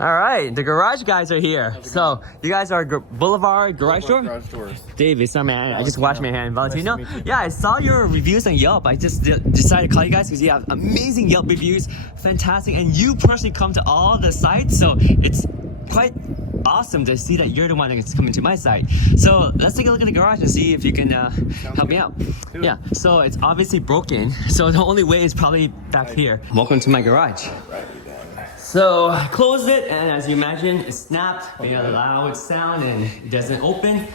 All right, the garage guys are here. So you guys are Boulevard Garage Doors. Dave, it's man. I just washed my hand. Valentino. Yeah, I saw your reviews on Yelp. I just decided to call you guys because you have amazing Yelp reviews, fantastic, and you personally come to all the sites, so it's quite awesome to see that you're the one that's coming to my site. So let's take a look at the garage and see if you can help me out. Yeah, so it's obviously broken. So the only way is probably back here. Welcome to my garage. So I closed it, and as you imagine, it snapped, made a loud sound, and it doesn't open.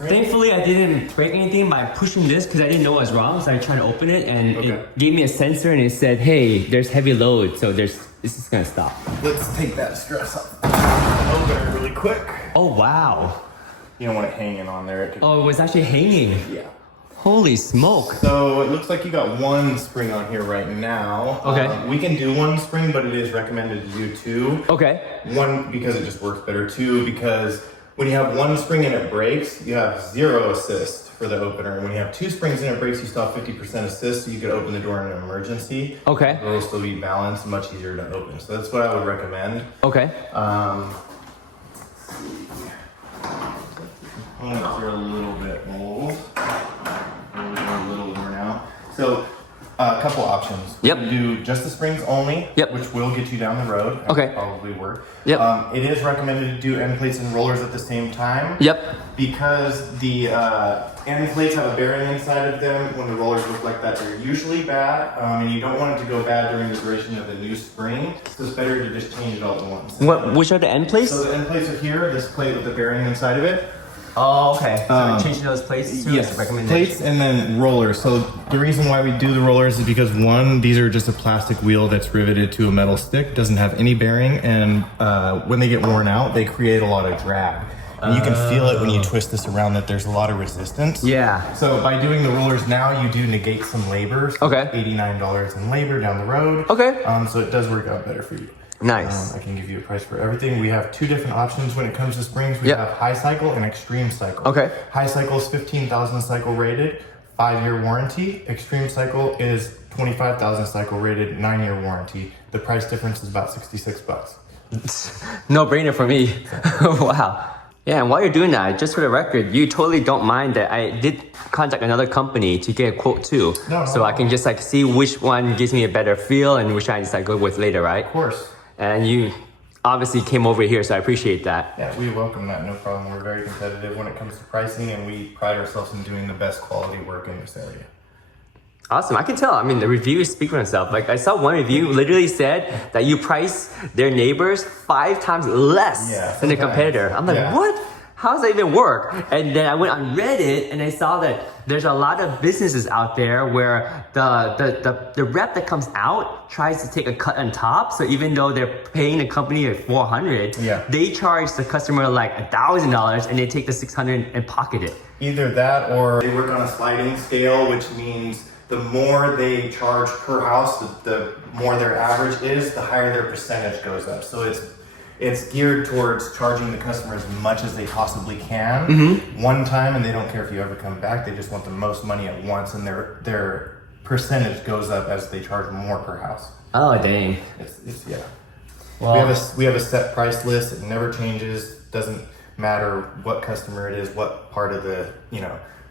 Thankfully, I didn't break anything by pushing this because I didn't know what was wrong. So I tried to open it, and it gave me a sensor, and it said, "Hey, there's heavy load, so this is gonna stop." Let's take that stress off. Open it really quick. Oh wow! You don't want it hanging on there. Oh, it was actually hanging. Yeah. Holy smoke! So it looks like you got one spring on here right now. Okay. We can do one spring, but it is recommended to do two. Okay. One, because it just works better. Two, because when you have one spring and it breaks, you have 0 assist for the opener. And when you have two springs and it breaks, you still have 50% assist, so you could open the door in an emergency. Okay. It will still be balanced, much easier to open. So that's what I would recommend. Okay. Components are a little bit old. A little worn out. So a couple options. Yep. You do just the springs only, which will get you down the road. Okay. Probably work. Yep. It is recommended to do end plates and rollers at the same time. Yep. Because the end plates have a bearing inside of them. When the rollers look like that, they're usually bad, and you don't want it to go bad during the duration of the new spring. So it's better to just change it all at once. Which are the end plates? So the end plates are here. This plate with the bearing inside of it. Oh, okay. So changing those plates too is a recommendation. Plates and then rollers. So the reason why we do the rollers is because one, these are just a plastic wheel that's riveted to a metal stick, doesn't have any bearing, and when they get worn out, they create a lot of drag. And you can feel it when you twist this around that there's a lot of resistance. Yeah. So by doing the rollers now, you do negate some labor. So okay. $89 in labor down the road. Okay. So it does work out better for you. Nice. I can give you a price for everything. We have two different options when it comes to springs. We have high cycle and extreme cycle. Okay. High cycle is 15,000 cycle rated, 5-year warranty. Extreme cycle is 25,000 cycle rated, 9-year warranty. The price difference is about $66. No brainer for me. Wow. Yeah, and while you're doing that, just for the record, you totally don't mind that I did contact another company to get a quote too. No. So I can just like see which one gives me a better feel and which I just like go with later, right? Of course. And you obviously came over here, so I appreciate that. Yeah, we welcome that, no problem. We're very competitive when it comes to pricing, and we pride ourselves in doing the best quality work in this area. Awesome, I can tell. I mean, the reviews speak for themselves. Like I saw one review literally said that you price their neighbors 5 times less than the competitor. I'm like, what? How does that even work? And then I went on Reddit and I saw that there's a lot of businesses out there where the rep that comes out tries to take a cut on top. So even though they're paying the company at $400, they charge the customer like $1,000 and they take the $600 and pocket it. Either that or they work on a sliding scale, which means the more they charge per house, the more their average is, the higher their percentage goes up. So it's geared towards charging the customer as much as they possibly can one time, and they don't care if you ever come back. They just want the most money at once, and their percentage goes up as they charge more per house. Oh dang! It's Well, we have a set price list. It never changes. Doesn't matter what customer it is, what part of the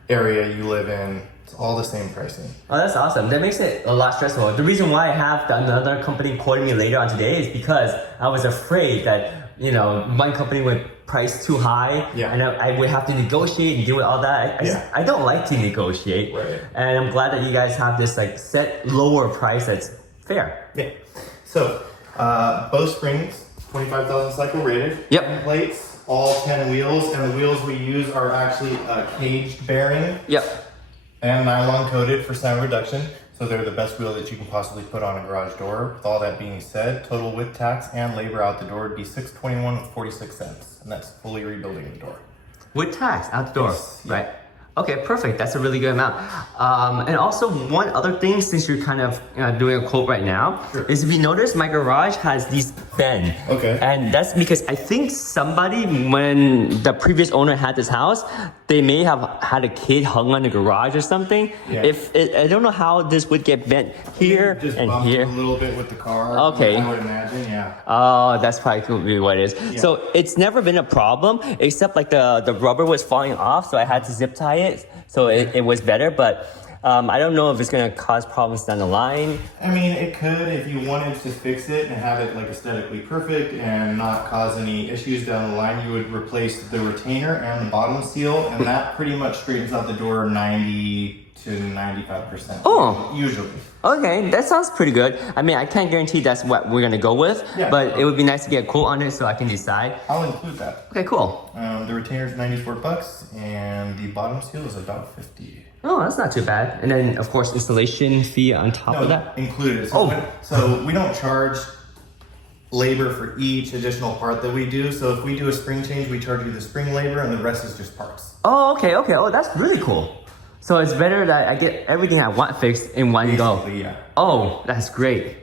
area you live in. It's all the same pricing. Oh, that's awesome. That makes it a lot stressful. The reason why I have another company quoting me later on today is because I was afraid that, one company would price too high and I would have to negotiate and deal with all that. I don't like to negotiate. Right. And I'm glad that you guys have this like set lower price that's fair. Yeah. So, both springs, 25,000 cycle rated. Yep. 10 plates, all 10 wheels, and the wheels we use are actually a caged bearing. Yep. And nylon coated for sound reduction, so they're the best wheel that you can possibly put on a garage door. With all that being said, total with tax and labor out the door would be $621.46, and that's fully rebuilding the door. With tax out the door, right? Okay, perfect. That's a really good amount. And also one other thing, since you're kind of doing a quote right now, is if you notice my garage has these bends. Okay. And that's because I think somebody, when the previous owner had this house, they may have had a kid hung on the garage or something. Yeah. I don't know how this would get bent here Just and bumped here. a little bit with the car. Okay. I would imagine, yeah. Oh, that's probably could be what it is. So it's never been a problem, except like the rubber was falling off, so I had to zip tie it, so it was better. But I don't know if it's gonna cause problems down the line. I mean, it could if you wanted to fix it and have it like aesthetically perfect and not cause any issues down the line. You would replace the retainer and the bottom seal, and that pretty much straightens out the door 90 to 95%. Oh. Usually. Okay, that sounds pretty good. I mean, I can't guarantee that's what we're gonna go with, but it would be nice to get a quote on it so I can decide. I'll include that. Okay, cool. The retainer is $94 and the bottom seal is $1.50. Oh, that's not too bad. And then, of course, installation fee on top of that. Included. So we don't charge labor for each additional part that we do. So if we do a spring change, we charge you the spring labor and the rest is just parts. Oh, okay. Oh, that's really cool. So it's better that I get everything I want fixed in one go. Basically, yeah. Oh, that's great.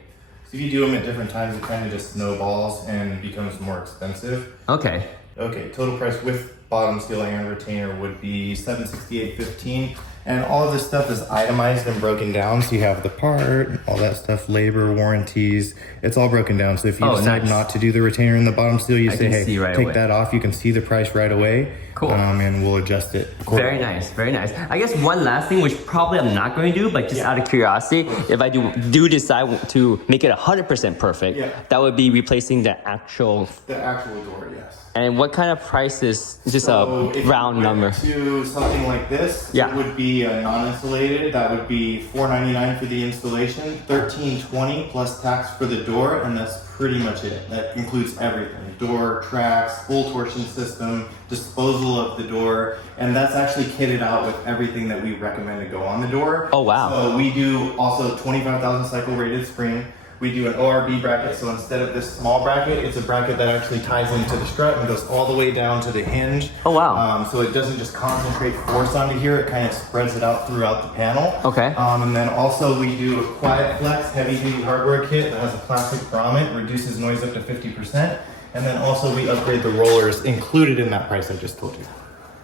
So if you do them at different times, it kind of just snowballs and becomes more expensive. Okay. Okay, total price with bottom seal and retainer would be $768.15. And all of this stuff is itemized and broken down. So you have the part, all that stuff, labor, warranties. It's all broken down. So if you decide not to do the retainer and the bottom seal, you say, hey, take that off. You can see the price right away. Cool. And we'll adjust it. Very nice, very nice. I guess one last thing, which probably I'm not going to do, but just out of curiosity, if I do decide to make it 100% perfect, that would be replacing the actual door, yes. And what kind of price is just a round number? To something like this, it would be non-insulated. That would be $499 for the installation, $1320 plus tax for the door, and that's pretty much it. That includes everything: door, tracks, full torsion system, disposal of the door, and that's actually kitted out with everything that we recommend to go on the door. Oh wow! So we do also 25,000 cycle rated spring. We do an ORB bracket, so instead of this small bracket, it's a bracket that actually ties into the strut and goes all the way down to the hinge. Oh wow. So it doesn't just concentrate force onto here, it kind of spreads it out throughout the panel. Okay. And then also we do a Quiet Flex heavy duty hardware kit that has a plastic grommet, reduces noise up to 50%. And then also we upgrade the rollers included in that price I just told you.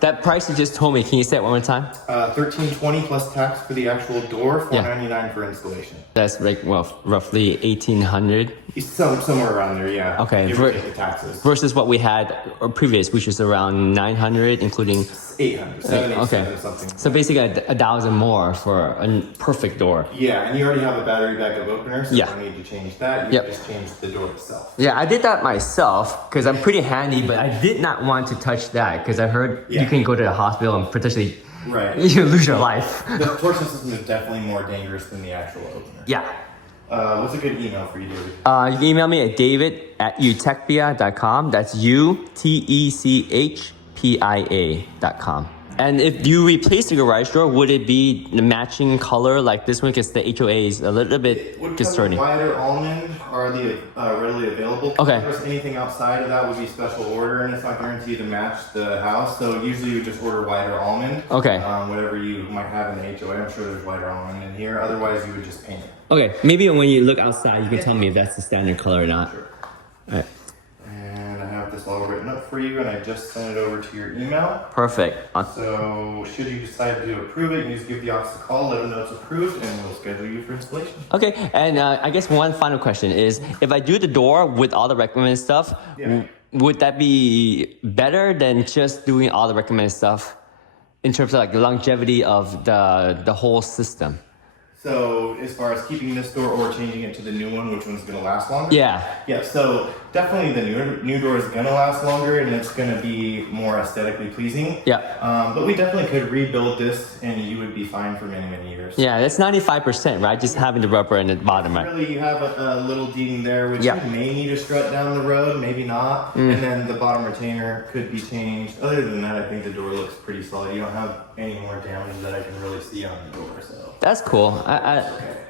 That price you just told me, can you say it one more time? $1320 plus tax for the actual door, $499 for installation. That's like, well, roughly $1,800. Somewhere around there, yeah. Okay. Give or take the taxes. Versus what we had previous, which was around $900, including 800, 787 something. So basically $1,000 more for a perfect door. Yeah, and you already have a battery backup opener, so you don't need to change that. You just change the door itself. Yeah, I did that myself because I'm pretty handy, but I did not want to touch that because I heard you can go to the hospital and potentially you lose your life. The torsion system is definitely more dangerous than the actual opener. Yeah. What's a good email for you, David? You can email me at david@utechpia.com. That's UTECHPIA.com. And if you replace the garage door, would it be the matching color like this one? Because the HOA is a little bit discerning. Wider almond are the readily available. Okay. If there's anything outside of that would be special order, and it's not guaranteed to match the house. So usually you just order wider almond. Okay. Whatever you might have in the HOA, I'm sure there's wider almond in here. Otherwise, you would just paint it. Okay. Maybe when you look outside, you can tell me if that's the standard color or not. Sure. All right. This all written up for you, and I just sent it over to your email. Perfect. So should you decide to approve it, you just give the office a call, let them know it's approved, and we'll schedule you for installation. Okay, and I guess one final question is, if I do the door with all the recommended stuff, would that be better than just doing all the recommended stuff in terms of like the longevity of the whole system? So as far as keeping this door or changing it to the new one, which one's going to last longer? Yeah, so definitely the new door is going to last longer, and it's going to be more aesthetically pleasing. But we definitely could rebuild this, and you would be fine for many, many years. Yeah, that's 95%, right? Just having the rubber in the bottom, right? Really, you have a little deeding there, which you may need to strut down the road, maybe not. And then the bottom retainer could be changed. Other than that, I think the door looks pretty solid. You don't have any more damage that I can really see on the door. So that's cool. I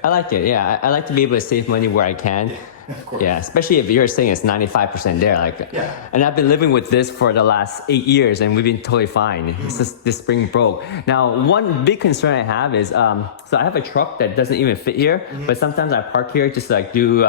like it. Yeah, I like to be able to save money where I can. Of course. Yeah, especially if you're saying it's 95% there. Like, Yeah. And I've been living with this for the last 8 years, and we've been totally fine. It's just this spring broke. Now, one big concern I have is, so I have a truck that doesn't even fit here, but sometimes I park here just to like do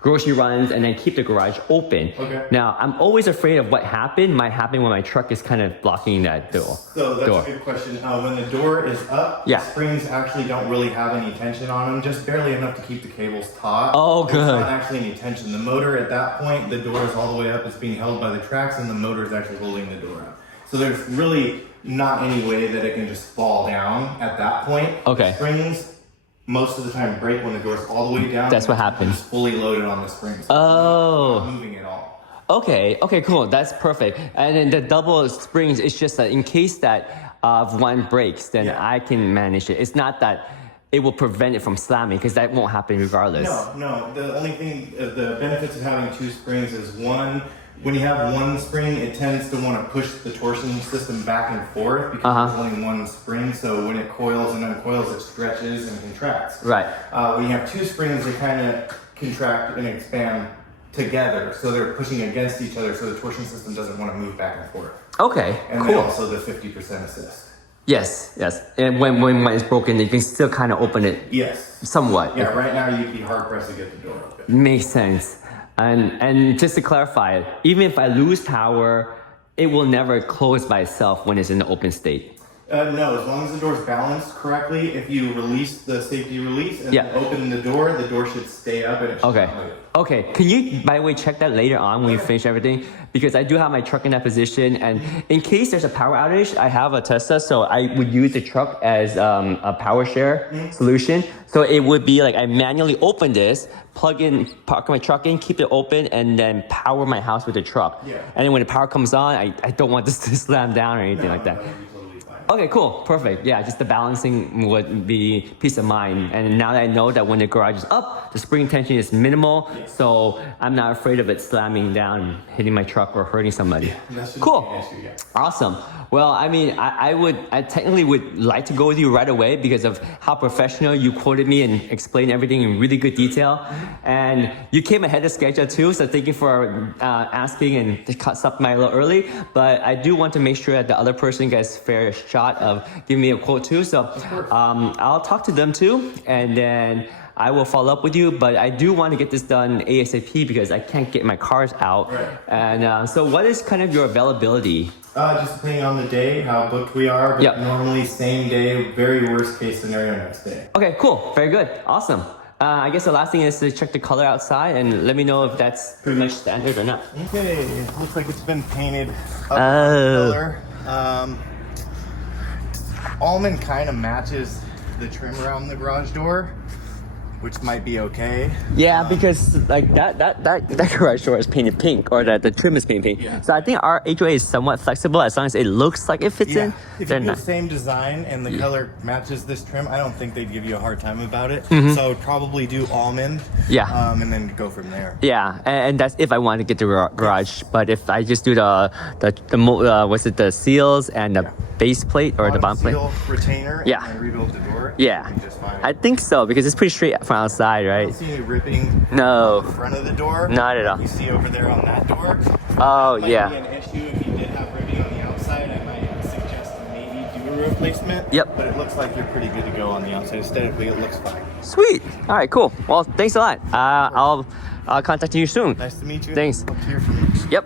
grocery runs and then keep the garage open. Okay. Now, I'm always afraid of what might happen when my truck is kind of blocking that door. So that's a good question. When the door is up, Yeah. the springs actually don't really have any tension on them, just barely enough to keep the cables taut. Oh, There's good. not actually any tension. The motor at that point, the door is all the way up. It's being held by the tracks, and the motor is actually holding the door up. So there's really not any way that it can just fall down at that point. Okay. The springs most of the time break when the door's all the way down. That's what happens. It's fully loaded on the springs. So Oh. it's not moving at all. Okay, cool. That's perfect. And then the double springs, it's just that in case that one breaks, then Yeah. I can manage it. It's not that it will prevent it from slamming, because that won't happen regardless. No. The only thing, the benefits of having two springs is one, when you have one spring, it tends to want to push the torsion system back and forth because there's only one spring. So when it coils and uncoils, it stretches and contracts. Right. When you have two springs, they kind of contract and expand together. So they're pushing against each other, so the torsion system doesn't want to move back and forth. Okay, And cool. then also the 50% assist. Yes. And when it's broken, you can still kind of open it Yes. somewhat. Yeah, right now you'd be hard pressed to get the door open. Makes sense. And just to clarify, even if I lose power, it will never close by itself when it's in the open state. No, as long as the door's balanced correctly, if you release the safety release and Yeah. open the door should stay up and it should not move. Okay. Can you, by the way, check that later on when you finish everything? Because I do have my truck in that position, and in case there's a power outage, I have a Tesla, so I would use the truck as a power share solution. So it would be like I manually open this, park my truck in, keep it open, and then power my house with the truck. Yeah. And then when the power comes on, I don't want this to slam down or anything like that. That would be totally fine. Okay, cool, perfect. Yeah, just the balancing would be peace of mind. And now that I know that when the garage is up, the spring tension is minimal, so I'm not afraid of it slamming down, hitting my truck, or hurting somebody. That shouldn't Cool. be an issue, yeah. Awesome. Well, I mean, I technically would like to go with you right away because of how professional you quoted me and explained everything in really good detail. And you came ahead of schedule too, so thank you for asking and to cut something a little early. But I do want to make sure that the other person gets fair shot of giving me a quote too. So I'll talk to them too, and then I will follow up with you, but I do want to get this done ASAP because I can't get my cars out. Right. And so what is kind of your availability? Just depending on the day, how booked we are, but Yep. normally same day, very worst case scenario next day. Okay, cool. Very good. Awesome. I guess the last thing is to check the color outside and let me know if that's pretty much standard or not. Okay, it looks like it's been painted up Oh. color. Almond kind of matches the trim around the garage door, which might be okay. Yeah, because like that garage door is painted pink, or the trim is painted pink. Yeah. So I think our HOA is somewhat flexible as long as it looks like it fits in. If They're you do not. the same design and the color matches this trim, I don't think they'd give you a hard time about it. So I would probably do almond. Yeah. And then go from there. Yeah, and that's if I want to get the garage. But if I just do the seals and the base plate or the bottom plate. Seal retainer Yeah. and rebuild the door. Yeah, it'll be just fine. I think so because it's pretty straight from outside, I right? don't see any ripping No. in the front of the door. Not at all. You see over there on that door. Oh, Might yeah. be an issue if you did have ripping on the outside. I might suggest maybe do a replacement. Yep. But it looks like you're pretty good to go on the outside. Aesthetically, it looks fine. Sweet. All right, cool. Well, thanks a lot. I'll contact you soon. Nice to meet you. Thanks. Hope to hear from you. Yep.